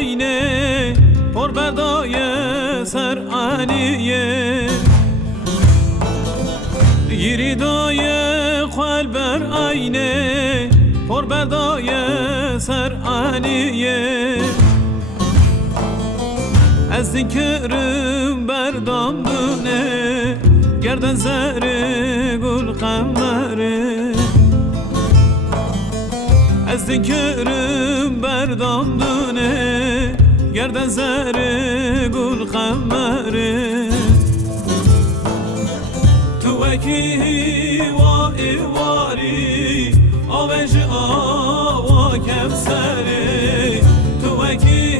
آینه پر بردای سر آنیه گیری دای خال بر آینه پر بردای سر آنیه از دیکرم بردام دونه گردن زر گل قمره از دیکرم بردام دونه گردن زر گل قمره تو اکی و ایواری آوش آوا کفسره تو اکی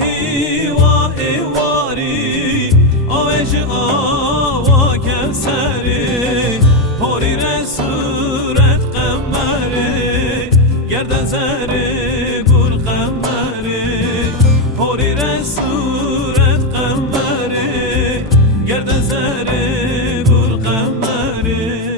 و ایواری آوش آوا کفسره پاری رسورت قمره گردن زر گل قمره پاری رسورت قمره گردن زر گل قمره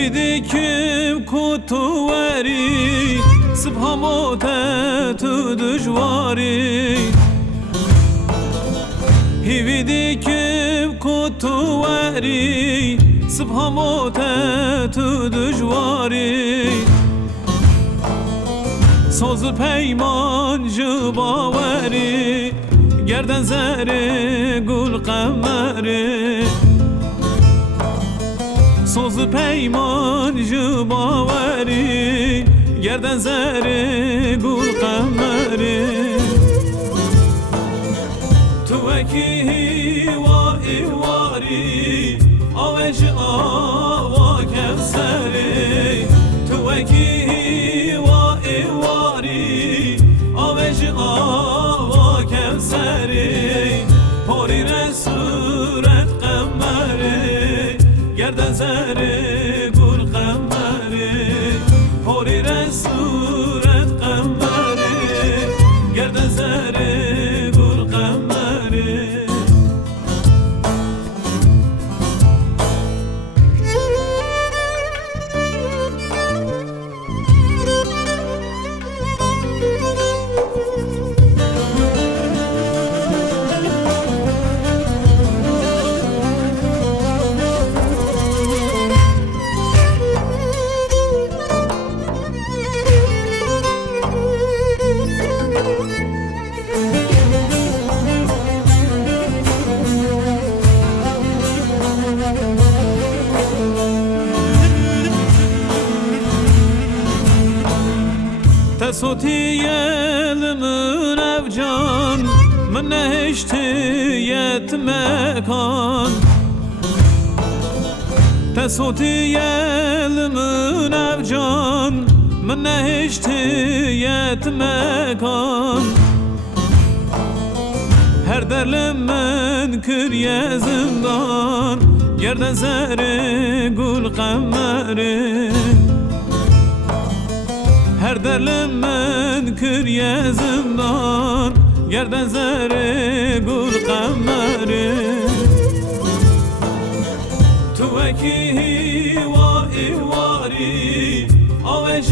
Hividikim kutuvari Subhamote tu dujvari Hividikim kutuvari Subhamote tu dujvari Soz peyman jubawari Gerden zere gul qamari Soz peyman jubawari Gerden zere gul qamari Tu eki wa iwari Awej ava kevseri Tu eki wa iwari Awej ava kevseri Pori resuret qamari Gerden zere gul qamari Pori resuret qamari Gerden zere gul qamari صوتي المن أفجان من نهشتيت مكان صوتي المن أفجان من نهشتيت مكان هر در من كريا زندان گردن زر گل قمره هر دل من کریه زندان گردن زر گل قمره تو اکی و ایواری آوش